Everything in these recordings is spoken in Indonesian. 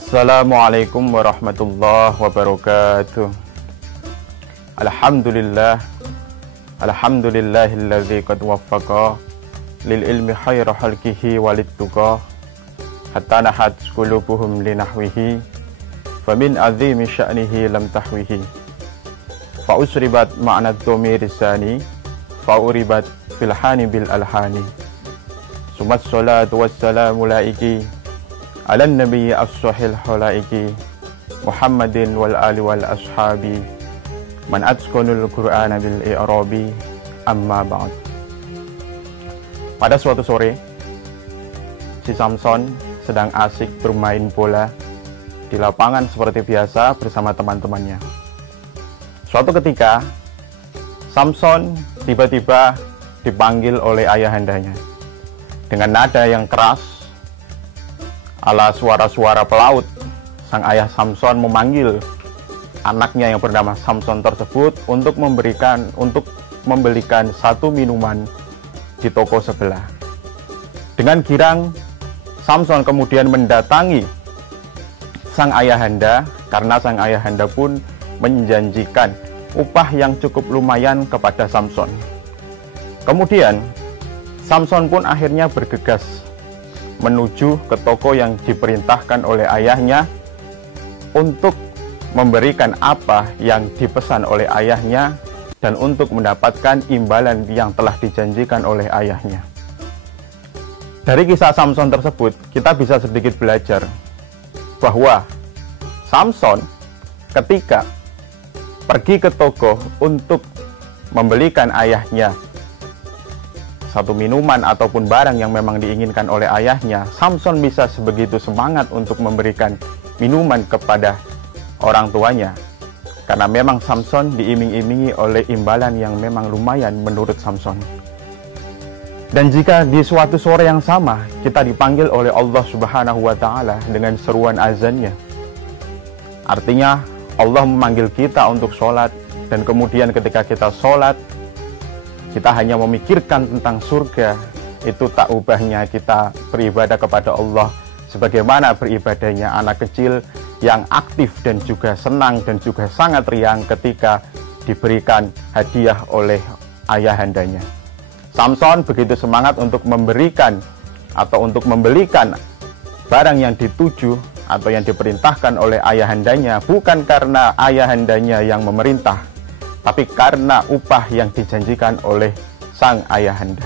Assalamualaikum warahmatullahi wabarakatuh. Alhamdulillahilladzi qad waffaqa lil ilmi khairu khalqihi walittuqa hatta nahat qulubuhum linahwihi famin azimi sya'nihi lam tahwihi fa usribat ma'na dhamir lisani fa uribat filhani bil alhani sumat salatu wassalamu laiki alan nabiyyi as-sahil halaiki Muhammadin wal ali wal ashabi man atqanul qur'ana bil i'rabi amma ba'd. Pada suatu sore, si Samson sedang asik bermain bola di lapangan seperti biasa bersama teman-temannya. Suatu ketika, Samson tiba-tiba dipanggil oleh ayahandanya dengan nada yang keras ala suara-suara pelaut. Sang ayah Samson memanggil anaknya yang bernama Samson tersebut untuk membelikan satu minuman di toko sebelah. Dengan girang, Samson kemudian mendatangi sang ayahanda karena sang ayahanda pun menjanjikan upah yang cukup lumayan kepada Samson. Kemudian Samson pun akhirnya bergegas menuju ke toko yang diperintahkan oleh ayahnya untuk memberikan apa yang dipesan oleh ayahnya dan untuk mendapatkan imbalan yang telah dijanjikan oleh ayahnya. Dari kisah Samson tersebut, kita bisa sedikit belajar bahwa Samson ketika pergi ke toko untuk membelikan ayahnya satu minuman ataupun barang yang memang diinginkan oleh ayahnya, Samson bisa sebegitu semangat untuk memberikan minuman kepada orang tuanya karena memang Samson diiming-imingi oleh imbalan yang memang lumayan menurut Samson. Dan jika di suatu sore yang sama kita dipanggil oleh Allah Subhanahu wa Ta'ala dengan seruan azannya, artinya Allah memanggil kita untuk sholat, dan kemudian ketika kita sholat kita hanya memikirkan tentang surga, itu tak ubahnya kita beribadah kepada Allah sebagaimana beribadahnya anak kecil yang aktif dan juga senang dan juga sangat riang ketika diberikan hadiah oleh ayahandanya. Samson begitu semangat untuk memberikan atau untuk membelikan barang yang dituju atau yang diperintahkan oleh ayahandanya, bukan karena ayahandanya yang memerintah, tapi karena upah yang dijanjikan oleh sang ayahanda.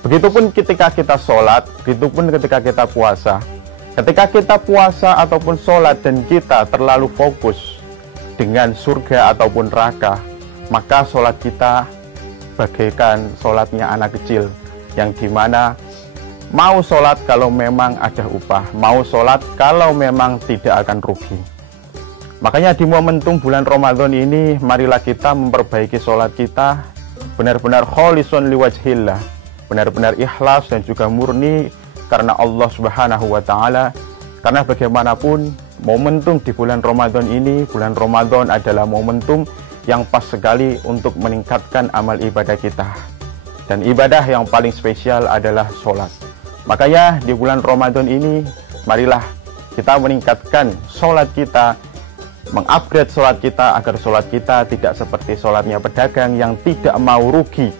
Begitupun ketika kita sholat, begitupun ketika kita puasa. Ketika kita puasa ataupun sholat dan kita terlalu fokus dengan surga ataupun neraka, maka sholat kita bagaikan sholatnya anak kecil, yang dimana mau sholat kalau memang ada upah, mau sholat kalau memang tidak akan rugi. Makanya di momentum bulan Ramadan ini, marilah kita memperbaiki sholat kita benar-benar kholisun liwajhillah, benar-benar ikhlas dan juga murni karena Allah Subhanahu wa Ta'ala. Karena bagaimanapun momentum di bulan Ramadan ini, bulan Ramadan adalah momentum yang pas sekali untuk meningkatkan amal ibadah kita, dan ibadah yang paling spesial adalah sholat. Makanya di bulan Ramadan ini, marilah kita meningkatkan sholat kita, mengupgrade sholat kita agar sholat kita tidak seperti sholatnya pedagang yang tidak mau rugi,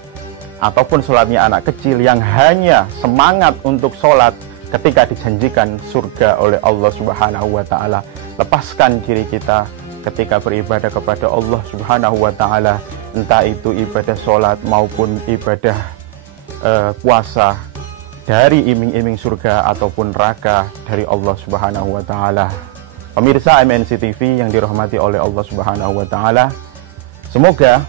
ataupun sholatnya anak kecil yang hanya semangat untuk sholat ketika dijanjikan surga oleh Allah Subhanahu wa Ta'ala. Lepaskan diri kita ketika beribadah kepada Allah Subhanahu wa Ta'ala, entah itu ibadah sholat maupun ibadah puasa, dari iming-iming surga ataupun neraka dari Allah Subhanahu wa Ta'ala. Pemirsa MNC TV yang dirahmati oleh Allah Subhanahu wa Ta'ala, semoga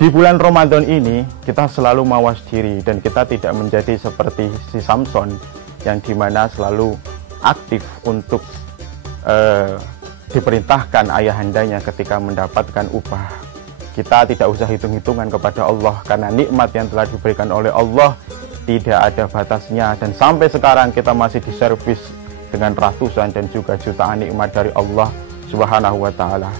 di bulan Ramadan ini kita selalu mawas diri dan kita tidak menjadi seperti si Samson yang dimana selalu aktif untuk diperintahkan ayahandanya ketika mendapatkan upah. Kita tidak usah hitung-hitungan kepada Allah karena nikmat yang telah diberikan oleh Allah tidak ada batasnya, dan sampai sekarang kita masih diservis dengan ratusan dan juga jutaan nikmat dari Allah Subhanahu wa Ta'ala.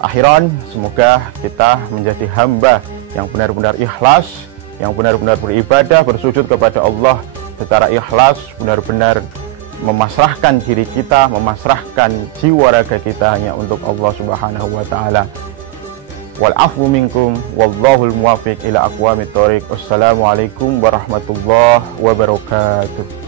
Akhiran, semoga kita menjadi hamba yang benar-benar ikhlas, yang benar-benar beribadah, bersujud kepada Allah secara ikhlas, benar-benar memasrahkan diri kita, memasrahkan jiwa raga kita hanya untuk Allah Subhanahu wa taala. Wal afwu minkum wallahul muwaffiq ila aqwamit thoriq. Wassalamualaikum warahmatullahi wabarakatuh.